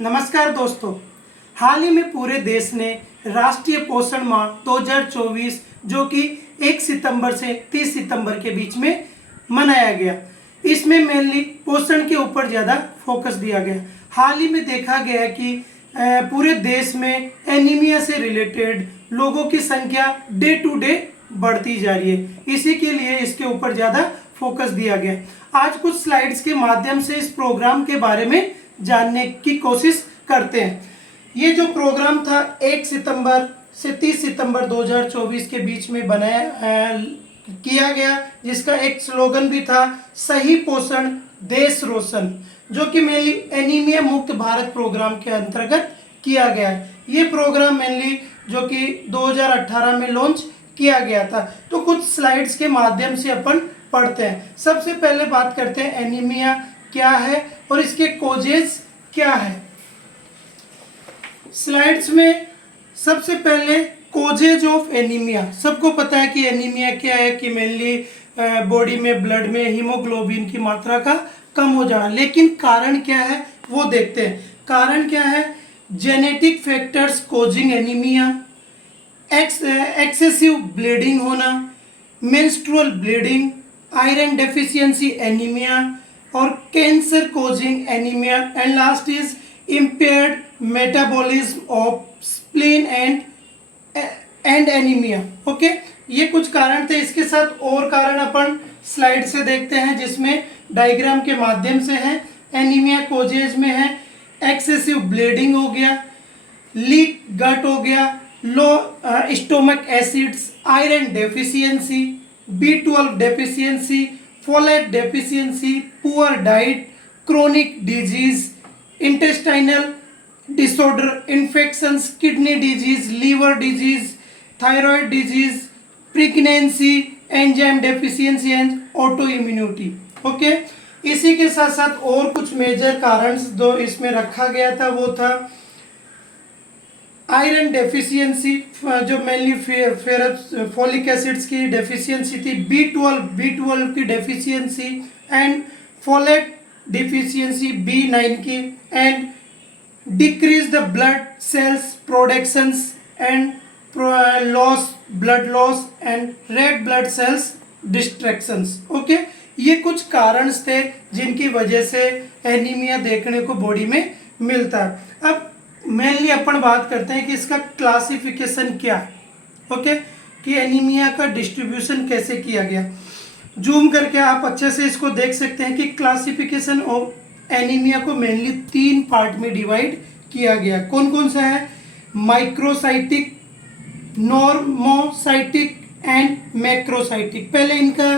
नमस्कार दोस्तों। हाल ही में पूरे देश ने राष्ट्रीय पोषण माह 2024 जो कि 1 सितंबर से 30 सितंबर के बीच में मनाया गया। इसमें मेनली पोषण के ऊपर ज़्यादा फोकस दिया गया। हाल ही में देखा गया कि पूरे देश में एनीमिया से रिलेटेड लोगों की संख्या डे टू डे बढ़ती जा रही है। इसी के लिए इसके ऊपर ज़्यादा फोकस दिया गया। आज कुछ स्लाइड्स के माध्यम से इस प्रोग्राम के बारे में जानने की कोशिश करते हैं। ये जो प्रोग्राम था 1 सितंबर से 30 सितंबर 2024 के बीच में बनाया किया गया, जिसका एक स्लोगन भी था सही पोषण देश रोशन, जो कि मेनली एनीमिया मुक्त भारत प्रोग्राम के अंतर्गत किया गया है। ये प्रोग्राम मेनली जो कि 2018 में लॉन्च किया गया था। तो कुछ स्लाइड्स के माध्यम से अपन पढ़ते हैं। सबसे पहले बात करते हैं एनीमिया क्या है और इसके कोजेस क्या है। स्लाइड्स में सबसे पहले कोजेज ऑफ एनीमिया। सबको पता है कि एनीमिया क्या है, कि मेनली बॉडी में ब्लड में हीमोग्लोबिन की मात्रा का कम हो जाना। लेकिन कारण क्या है वो देखते हैं। कारण क्या है? Genetic factors causing anaemia, excessive bleeding होना, menstrual bleeding, iron deficiency anaemia और cancer causing anaemia, and last is impaired metabolism of spleen and anaemia. Okay, ये कुछ कारण थे। इसके साथ और कारण अपन स्लाइड से देखते हैं, जिसमें डायग्राम के माध्यम से है। एनीमिया कोजेज में है एक्सेसिव ब्लीडिंग हो गया, लीक गट हो गया, low stomach acids, iron deficiency, B12 deficiency, folate deficiency, poor diet, chronic disease, intestinal disorder, infections, kidney disease, liver disease, thyroid disease, pregnancy, enzyme deficiency and auto immunity. Okay, इसी के साथ साथ और कुछ major कारण जो इसमें रखा गया था वो था आयरन डेफिशिएंसी, जो मेनली फोलिक एसिड्स की डेफिशिएंसी थी, B12 की deficiency and folate deficiency B9 की, and decrease the blood cells productions and loss blood loss and red blood cells distractions. Okay, ये कुछ कारण थे जिनकी वजह से एनीमिया देखने को बॉडी में मिलता है। अब मेनली अपन बात करते हैं कि इसका क्लासिफिकेशन क्या है। ओके, कि एनीमिया का डिस्ट्रीब्यूशन कैसे किया गया। जूम करके आप अच्छे से इसको देख सकते हैं कि क्लासिफिकेशन ऑफ एनीमिया को मेनली 3 पार्ट में डिवाइड किया गया। कौन कौन सा है? Microcytic, normocytic and macrocytic. पहले इनका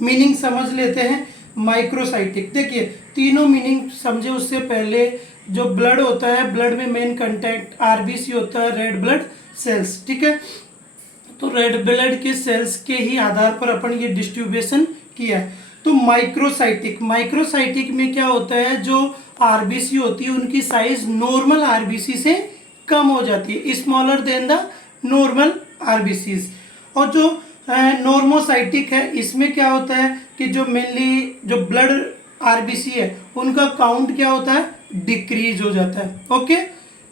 मीनिंग समझ लेते हैं। माइक्रोसाइटिक, देखिए तीनों मीनिंग समझे उससे पहले जो ब्लड होता है, ब्लड में मेन कंटेंट RBC होता है, रेड ब्लड सेल्स। ठीक है, तो रेड ब्लड के सेल्स के ही आधार पर अपन ये डिस्ट्रीब्यूशन किया है। तो माइक्रोसाइटिक में क्या होता है, जो RBC होती है उनकी साइज नॉर्मल RBC से कम हो जाती है, smaller than the normal RBCs। और जो नॉर्मोसाइटिक है, इसमें क्या होता है कि जो मेनली जो ब्लड RBC है उनका काउंट क्या होता है, डिक्रीज हो जाता है। ओके,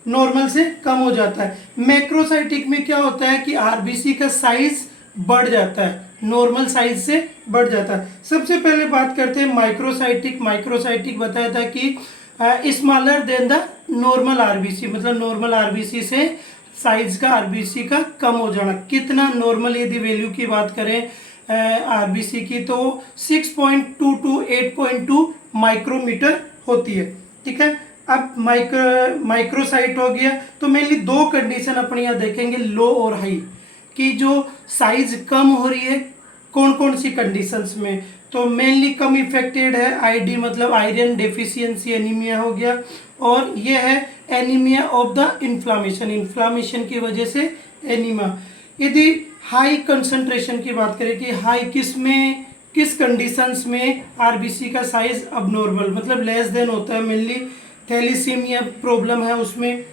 नॉर्मल से कम हो जाता है। मैक्रोसाइटिक में क्या होता है कि RBC का साइज बढ़ जाता है, नॉर्मल साइज से बढ़ जाता है। सबसे पहले बात करते हैं माइक्रोसाइटिक बताया था कि smaller than the normal RBC, मतलब नॉर्मल RBC से साइज का RBC का कम हो जाना। कितना नॉर्मल, यदि वैल्यू की बात करें RBC की, तो 6.2 to 8.2 माइक्रोमीटर होती है। ठीक है, अब माइक्रोसाइट हो गया। तो मेनली 2 कंडीशन अपन यहाँ देखेंगे, लो और हाई, कि जो साइज कम हो रही है कौन कौन सी कंडीशंस में। तो मेनली कम इफेक्टेड है ID, मतलब आयरन डेफिशिएंसी एनीमिया हो गया, और ये है एनीमिया ऑफ द इन्फ्लामेशन की वजह से एनीमिया। यदि हाई कंसंट्रेशन की बात करें कि हाई किस कंडीशंस में RBC का साइज अबनॉर्मल, मतलब लेस देन होता है, मेनली थैलीसीमिया प्रॉब्लम है, उसमें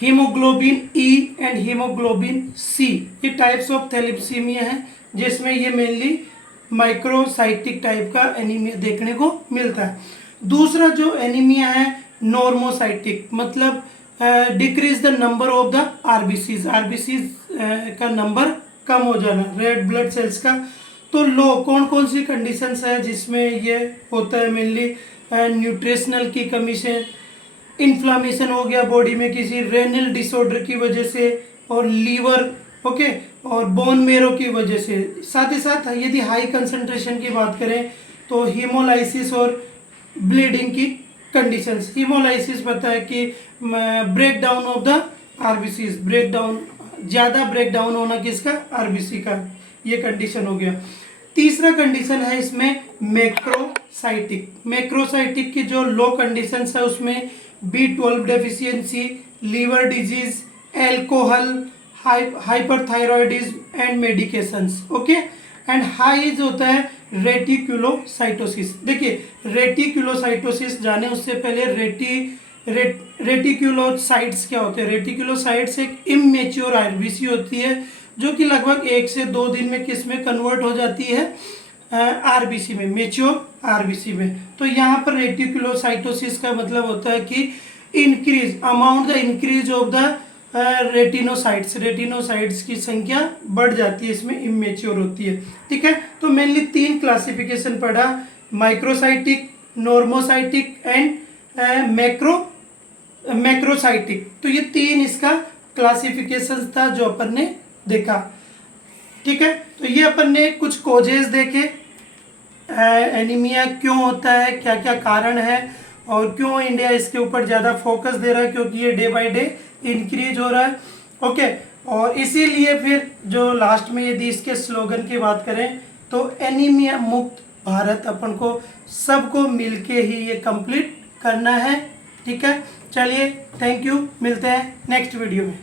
haemoglobin E and haemoglobin C, ये टाइप्स ऑफ थैलीसीमिया है, जिसमें ये मेनली माइक्रोसाइटिक टाइप का एनीमिया देखने को मिलता है। दूसरा जो एनीमिया है नॉर्मोसाइटिक मतलब decrease the number of the RBCs, RBCs का नंबर कम हो जाना, रेड ब्लड सेल्स का। तो लो कौन कौन सी कंडीशंस है जिसमें ये होता है? मेनली न्यूट्रिशनल की कमी से, इन्फ्लामेशन हो गया बॉडी में किसी रेनल डिसऑर्डर की वजह से, और लीवर, ओके, और बोन मेरो की वजह से। साथ ही साथ यदि हाई कंसंट्रेशन की बात करें तो हीमोलाइसिस और ब्लीडिंग की कंडीशंस। हीमोलाइसिस पता है कि break down of the RBCs, break down, ज़्यादा ब्रेक डाउन होना किसका? आरबीसी का, ये कंडीशन हो गया। तीसरा कंडीशन है इसमें मैक्रोसाइटिक। मैक्रोसाइटिक की जो लो कंडीशंस है उसमें B12 deficiency, liver disease, alcohol, hyperthyroidism and medications, okay. And high जो होता है रेटिकुलोसाइटोसिस। देखिए रेटिकुलोसाइटोसिस जाने उससे पहले रेटिकुलोसाइट्स क्या होते हैं? रेटिकुलोसाइट्स एक इमेच्योर आरबीसी होती है जो कि लगभग 1 से 2 दिन में किस में कन्वर्ट हो जाती है? आरबीसी में, मेच्योर आरबीसी में। तो यहाँ पर रेटिकुलोसाइटोसिस का मतलब होता है कि increase amount the increase of the retinocytes, retinocytes की संख्या बढ़ जाती है, इसमें इमेच्योर होती है। ठीक है, तो मेनली 3 क्लासिफिकेशन पढ़ा, माइक्रोसाइटिक, नॉर्मोसाइटिक एंड मैक्रोसाइटिक। तो ये 3 इसका क्लासिफिकेशन था जो अपन ने देखा। ठीक है, तो ये अपन ने कुछ कॉजेज देखे, एनीमिया क्यों होता है, क्या क्या कारण है, और क्यों इंडिया इसके ऊपर ज़्यादा फोकस दे रहा है, क्योंकि ये डे बाय डे इंक्रीज हो रहा है। ओके, और इसीलिए फिर जो लास्ट में यदि इसके स्लोगन की बात करें तो एनीमिया मुक्त भारत अपन को सबको मिलके ही ये कंप्लीट करना है। ठीक है, चलिए, थैंक यू, मिलते हैं नेक्स्ट वीडियो में।